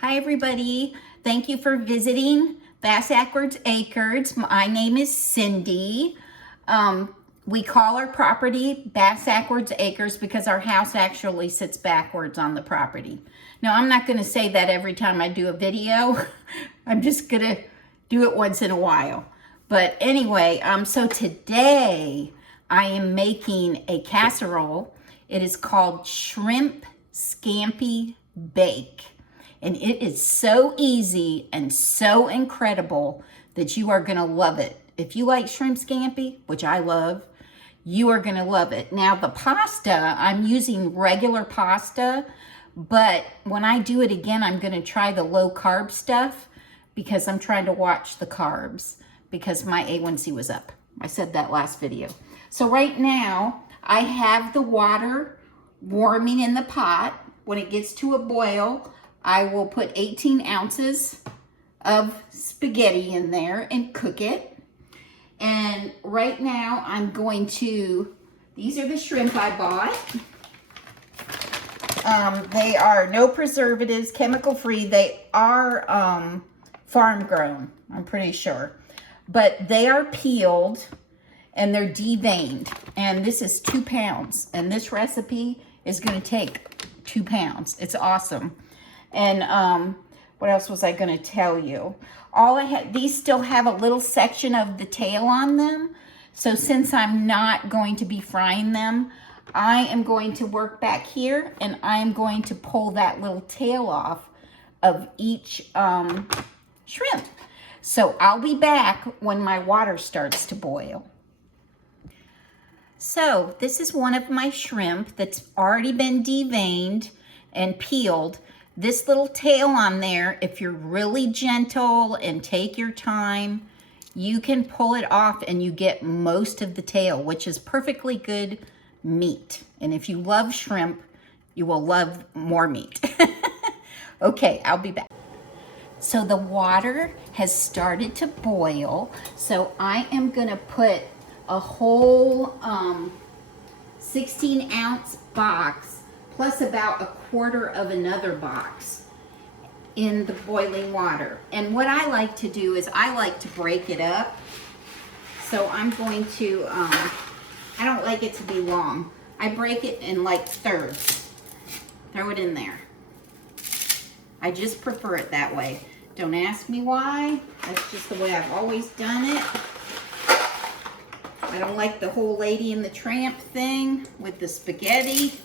Hi everybody, thank you for visiting Bass Ackwards Acres. My name is Cindy. We call our property Bass Ackwards Acres because our house actually sits backwards on the property. Now I'm not going to say that every time I do a video. I'm just going to do it once in a while. But anyway, so today I am making a casserole. It is called Shrimp Scampi Bake. And it is so easy and so incredible that you are gonna love it. If you like shrimp scampi, which I love, you are gonna love it. Now the pasta, I'm using regular pasta, but when I do it again, I'm gonna try the low carb stuff because I'm trying to watch the carbs because my A1C was up. I said that last video. So right now, I have the water warming in the pot. When it gets to a boil, I will put 18 ounces of spaghetti in there and cook it. And right now I'm going to, these are the shrimp I bought. They are no preservatives, chemical free. They are farm grown, I'm pretty sure. But they are peeled and they're deveined. And this is 2 pounds. And this recipe is gonna take 2 pounds. It's awesome. And what else was I going to tell you? These still have a little section of the tail on them. So since I'm not going to be frying them, I am going to work back here and I am going to pull that little tail off of each shrimp. So I'll be back when my water starts to boil. So this is one of my shrimp that's already been deveined and peeled. This little tail on there, if you're really gentle and take your time, you can pull it off and you get most of the tail, which is perfectly good meat. And if you love shrimp, you will love more meat. Okay, I'll be back. So the water has started to boil. So I am gonna put a whole 16-ounce box plus about 1/4 of another box in the boiling water. And what I like to do is I like to break it up. So I'm going to, I don't like it to be long. I break it in like thirds. Throw it in there. I just prefer it that way. Don't ask me why. That's just the way I've always done it. I don't like the whole Lady and the Tramp thing with the spaghetti.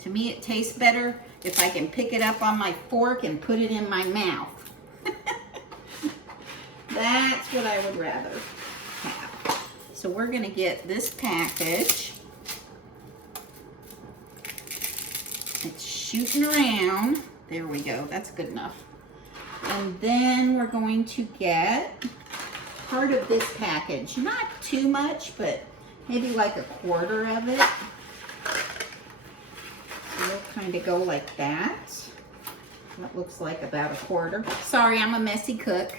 To me, it tastes better if I can pick it up on my fork and put it in my mouth. That's what I would rather have. So we're gonna get this package. It's shooting around. There we go, that's good enough. And then we're going to get part of this package. Not too much, but maybe like 1/4 of it. We'll kind of go like that. That looks like about 1/4. Sorry, I'm a messy cook.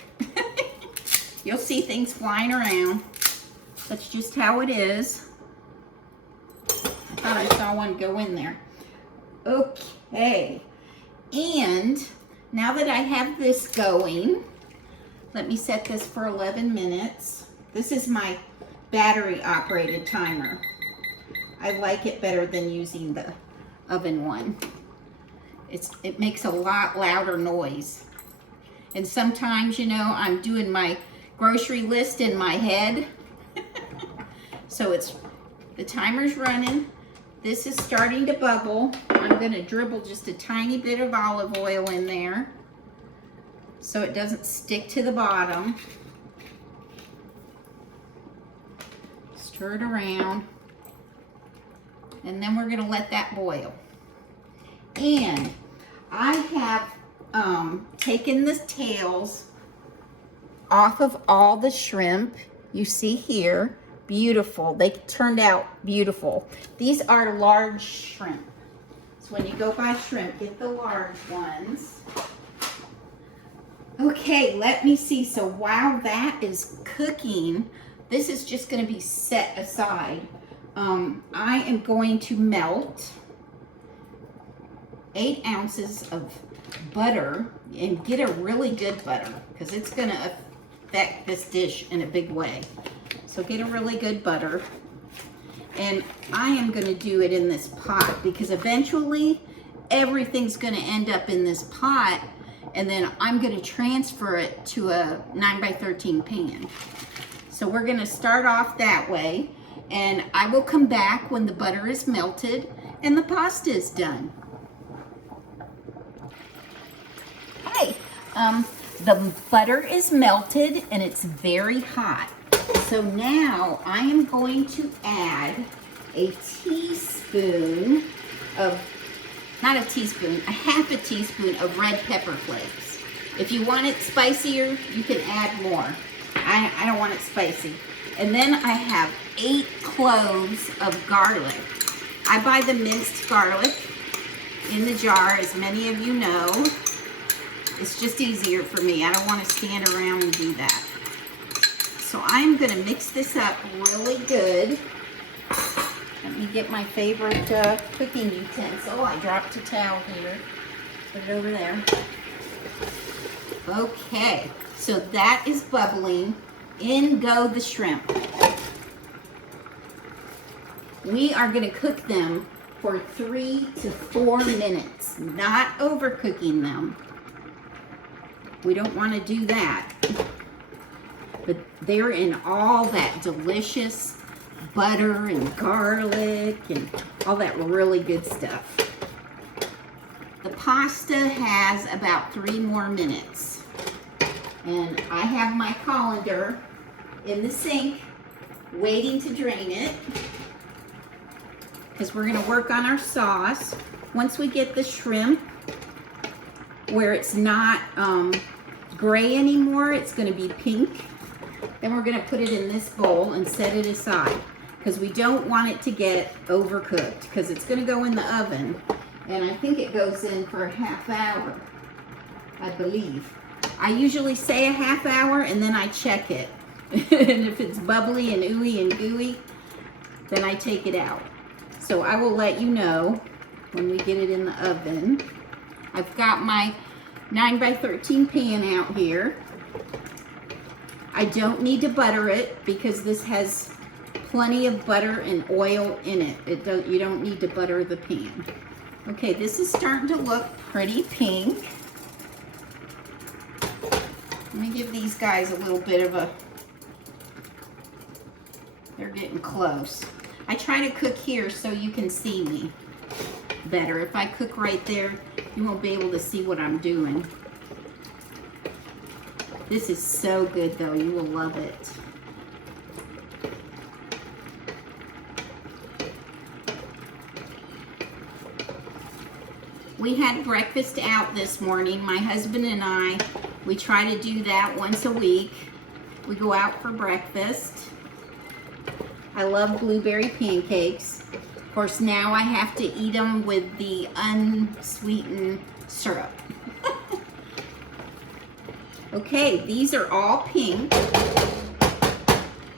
You'll see things flying around. That's just how it is. I thought I saw one go in there. Okay. And now that I have this going, let me set this for 11 minutes. This is my battery operated timer. I like it better than using the oven one. It makes a lot louder noise. And sometimes, you know, I'm doing my grocery list in my head. So the timer's running. This is starting to bubble. I'm gonna dribble just a tiny bit of olive oil in there so it doesn't stick to the bottom. Stir it around. And then we're gonna let that boil. And I have taken the tails off of all the shrimp you see here. Beautiful, they turned out beautiful. These are large shrimp. So when you go buy shrimp, get the large ones. Okay, let me see. So while that is cooking, this is just gonna be set aside. I am going to melt 8 ounces of butter, and get a really good butter because it's going to affect this dish in a big way. So get a really good butter. And I am going to do it in this pot because eventually everything's going to end up in this pot, and then I'm going to transfer it to a 9x13 pan. So we're going to start off that way, and I will come back when the butter is melted and the pasta is done. Okay, the butter is melted and it's very hot. So now I am going to add a teaspoon of, not a teaspoon, a half a teaspoon of red pepper flakes. If you want it spicier, you can add more. I don't want it spicy. And then I have 8 cloves of garlic. I buy the minced garlic in the jar, as many of you know. It's just easier for me. I don't want to stand around and do that. So I'm going to mix this up really good. Let me get my favorite cooking utensil. I dropped a towel here. Put it over there. Okay, so that is bubbling. In go the shrimp. We are going to cook them for 3 to 4 minutes, not overcooking them. We don't want to do that. But they're in all that delicious butter and garlic and all that really good stuff. The pasta has about 3 more minutes. And I have my colander in the sink waiting to drain it because we're going to work on our sauce. Once we get the shrimp where it's not gray anymore, it's going to be pink. Then we're going to put it in this bowl and set it aside because we don't want it to get overcooked because it's going to go in the oven, and I think it goes in for a half hour, I believe. I usually say a half hour and then I check it. And if it's bubbly and ooey and gooey, then I take it out. So I will let you know when we get it in the oven. I've got my 9x13 pan out here. I don't need to butter it because this has plenty of butter and oil in it. You don't need to butter the pan. Okay, this is starting to look pretty pink. Let me give these guys a little bit of a, they're getting close. I try to cook here so you can see me better. If I cook right there, you won't be able to see what I'm doing. This is so good though, you will love it. We had breakfast out this morning, my husband and I. We try to do that once a week. We go out for breakfast. I love blueberry pancakes. Of course, now I have to eat them with the unsweetened syrup. Okay, these are all pink.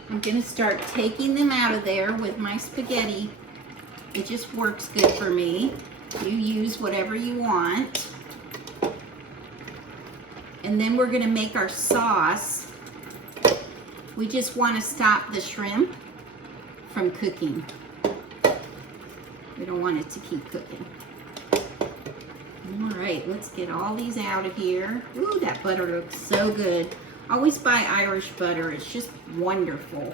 I'm gonna start taking them out of there with my spaghetti. It just works good for me. You use whatever you want. And then we're going to make our sauce. We just want to stop the shrimp from cooking. We don't want it to keep cooking. All right, let's get all these out of here. Ooh, that butter looks so good. Always buy Irish butter. It's just wonderful.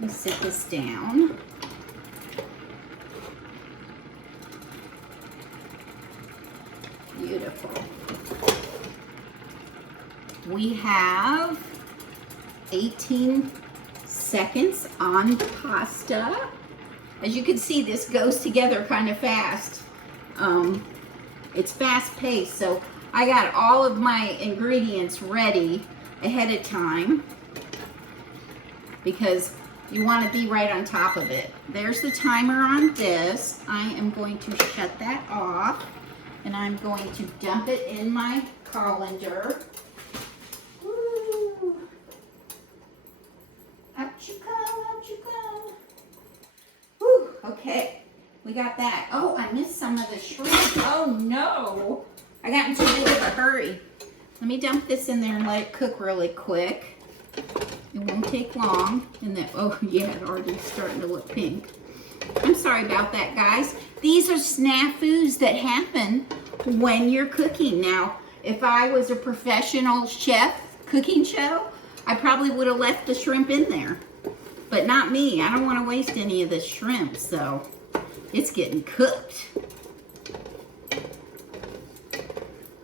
Let's set this down. Beautiful. We have 18 seconds on pasta. As you can see, this goes together kind of fast. It's fast paced, so I got all of my ingredients ready ahead of time because you want to be right on top of it. There's the timer on this. I am going to shut that off and I'm going to dump it in my colander. Woo. Out you come, out you come. Woo. Okay, we got that. Oh, I missed some of the shrimp. Oh no, I I got in too big of a hurry. Let me dump this in there and let it cook really quick. It won't take long. And then, oh yeah, it's already starting to look pink. I'm sorry about that, guys. These are snafus that happen when you're cooking. Now, if I was a professional chef cooking show, I probably would have left the shrimp in there. But not me. I don't want to waste any of the shrimp, so it's getting cooked.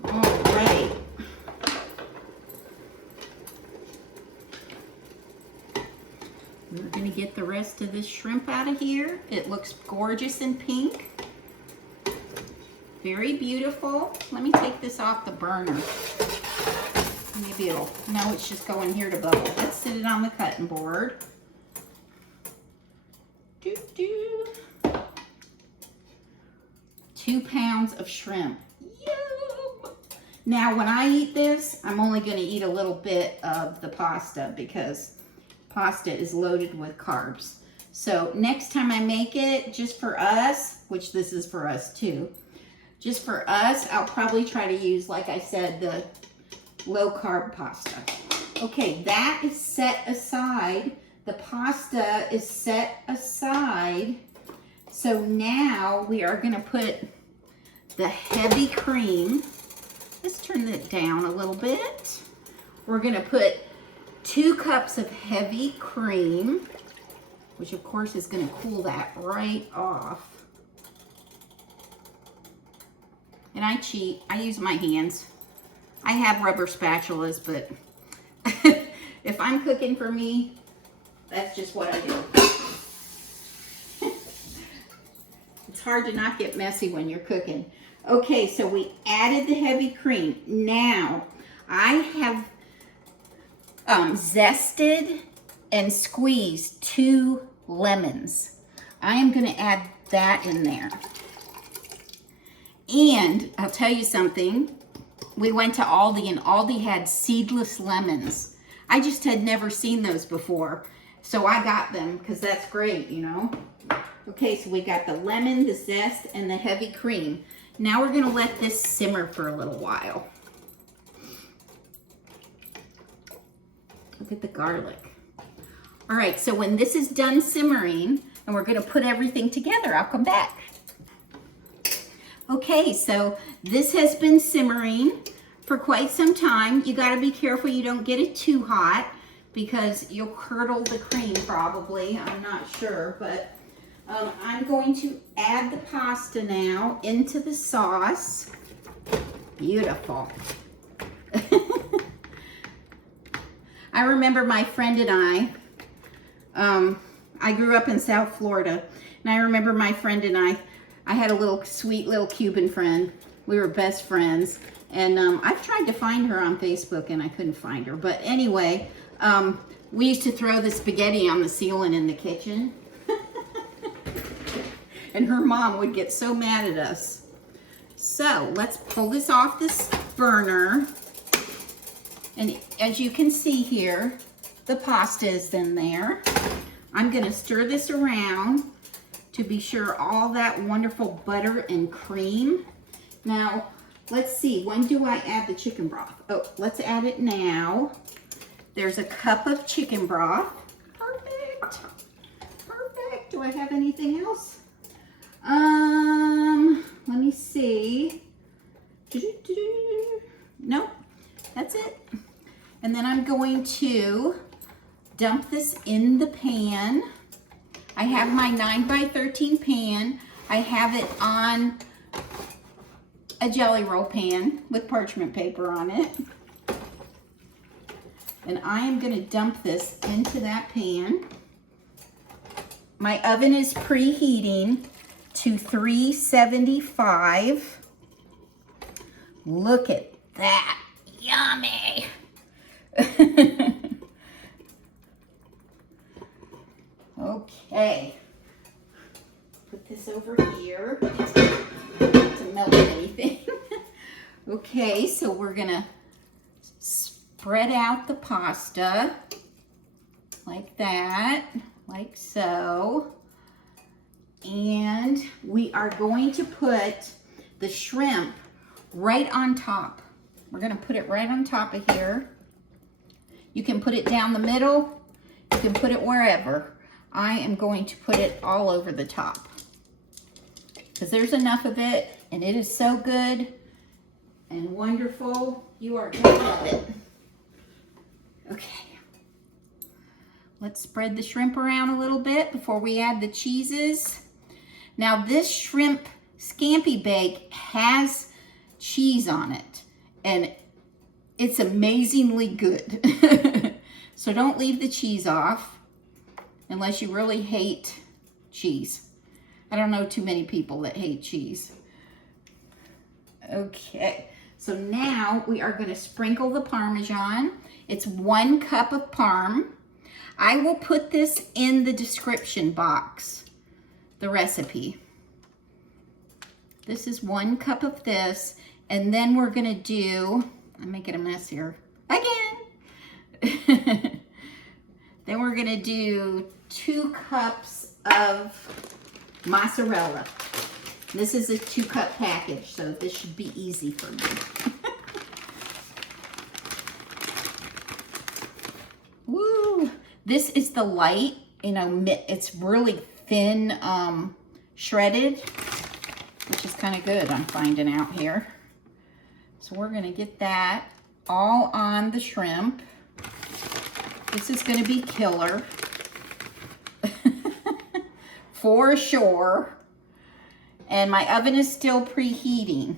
All right. We're going to get the rest of this shrimp out of here. It looks gorgeous and pink. Very beautiful. Let me take this off the burner. Maybe it'll, no, it's just going here to bubble. Let's sit it on the cutting board. Doo-doo. 2 pounds of shrimp. Yum. Now, when I eat this, I'm only going to eat a little bit of the pasta because pasta is loaded with carbs. So next time I make it, just for us, which this is for us too, just for us, I'll probably try to use, like I said, the low carb pasta. Okay, that is set aside. The pasta is set aside. So now we are going to put the heavy cream. Let's turn it down a little bit. We're going to put 2 cups of heavy cream, which of course is going to cool that right off. And I cheat. I use my hands. I have rubber spatulas, but if I'm cooking for me, that's just what I do. It's hard to not get messy when you're cooking. Okay, so we added the heavy cream. Now, I have zested and squeezed 2 lemons. I am going to add that in there. And I'll tell you something. We went to Aldi and Aldi had seedless lemons. I just had never seen those before. So I got them because that's great, you know. Okay, so we got the lemon, the zest, and the heavy cream. Now we're going to let this simmer for a little while. Look at the garlic. All right, so when this is done simmering and we're going to put everything together, I'll come back. Okay, so this has been simmering for quite some time. You got to be careful you don't get it too hot because you'll curdle the cream probably. I'm not sure, but I'm going to add the pasta now into the sauce. Beautiful. I remember my friend and I grew up in South Florida, and I remember my friend and I had a little sweet little Cuban friend. We were best friends, and I've tried to find her on Facebook and I couldn't find her. But anyway, we used to throw the spaghetti on the ceiling in the kitchen. And her mom would get so mad at us. So let's pull this off this burner. And as you can see here, the pasta is in there. I'm gonna stir this around to be sure all that wonderful butter and cream. Now, let's see, when do I add the chicken broth? Oh, let's add it now. There's a cup of chicken broth. Perfect, perfect. Do I have anything else? Let me see. Nope, that's it. And then I'm going to dump this in the pan. I have my 9x13 pan. I have it on a jelly roll pan with parchment paper on it. And I am going to dump this into that pan. My oven is preheating to 375. Look at that. Yummy. Okay. Put this over here. Not to melt anything. Okay, so we're gonna spread out the pasta like that, like so. And we are going to put the shrimp right on top. We're gonna put it right on top of here. You can put it down the middle. You can put it wherever. I am going to put it all over the top because there's enough of it and it is so good and wonderful. You are gonna love it. Okay. Let's spread the shrimp around a little bit before we add the cheeses. Now this shrimp scampi bake has cheese on it and it's amazingly good. So don't leave the cheese off unless you really hate cheese. I don't know too many people that hate cheese. Okay, so now we are going to sprinkle the Parmesan. It's 1 cup of Parm. I will put this in the description box, the recipe. This is 1 cup of this, and then we're going to do, I'm making a mess here again. Then we're going to do 2 cups of mozzarella. This is a 2-cup package, so this should be easy for me. Woo! This is the light, you know, it's really thin shredded, which is kind of good, I'm finding out here. So we're gonna get that all on the shrimp. This is gonna be killer. For sure. And my oven is still preheating.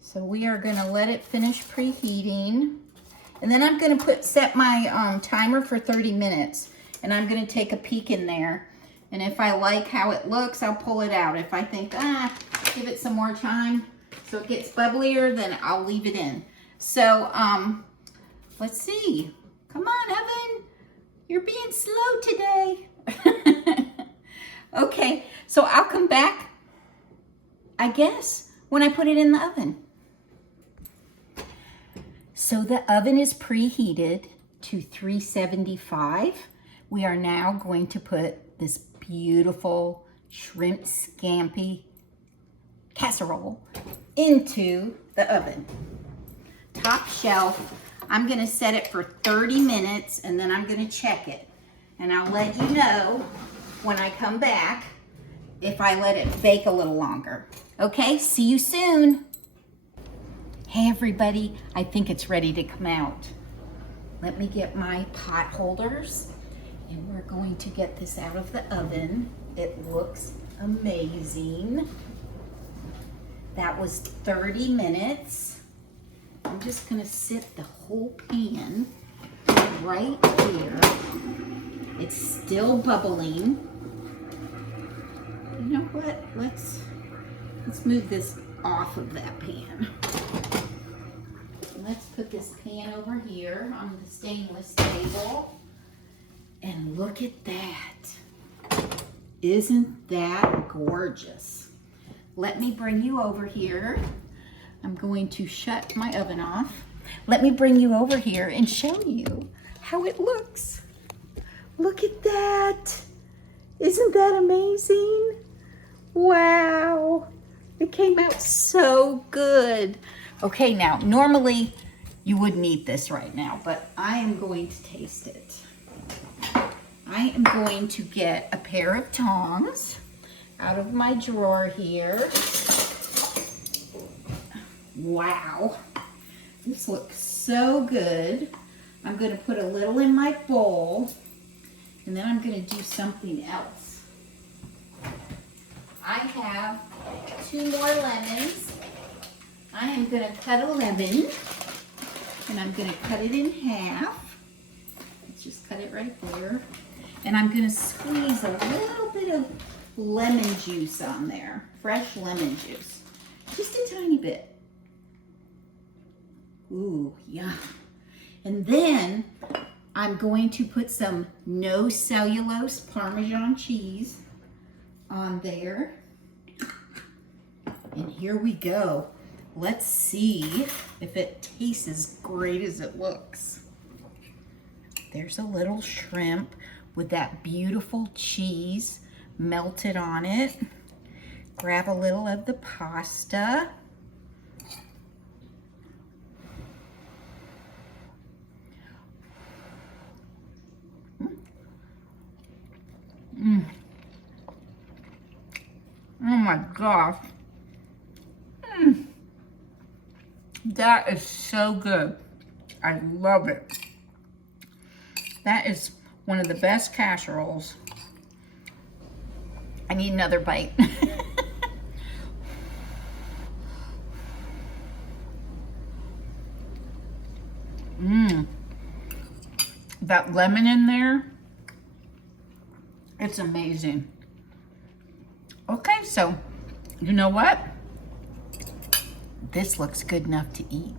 So we are gonna let it finish preheating. And then I'm gonna set my timer for 30 minutes. And I'm gonna take a peek in there. And if I like how it looks, I'll pull it out. If I think, give it some more time so it gets bubblier, then I'll leave it in. So, let's see. Come on, oven. You're being slow today. Okay, so I'll come back, I guess, when I put it in the oven. So the oven is preheated to 375. We are now going to put this beautiful shrimp scampi casserole into the oven. Top shelf. I'm gonna set it for 30 minutes and then I'm gonna check it. And I'll let you know when I come back if I let it bake a little longer. Okay, see you soon. Hey everybody, I think it's ready to come out. Let me get my pot holders and we're going to get this out of the oven. It looks amazing. That was 30 minutes. I'm just gonna sit the whole pan right here. It's still bubbling. You know what? Let's move this off of that pan. Let's put this pan over here on the stainless table. And look at that. Isn't that gorgeous? Let me bring you over here. I'm going to shut my oven off. Let me bring you over here and show you how it looks. Look at that. Isn't that amazing? Wow. It came out so good. Okay, now, normally you wouldn't eat this right now, but I am going to taste it. I am going to get a pair of tongs out of my drawer here. Wow, this looks so good. I'm going to put a little in my bowl, and then I'm going to do something else. I have 2 more lemons. I am going to cut a lemon, and I'm going to cut it in half. Let's just cut it right there. And I'm going to squeeze a little bit of lemon juice on there, fresh lemon juice, just a tiny bit. Ooh, yeah. And then I'm going to put some no cellulose Parmesan cheese on there. And here we go. Let's see if it tastes as great as it looks. There's a little shrimp with that beautiful cheese melted on it. grab a little of the pasta. Oh my gosh. That is so good. I love it. That is one of the best casseroles. I need another bite. That lemon in there, it's amazing. Okay, so you know what? This looks good enough to eat.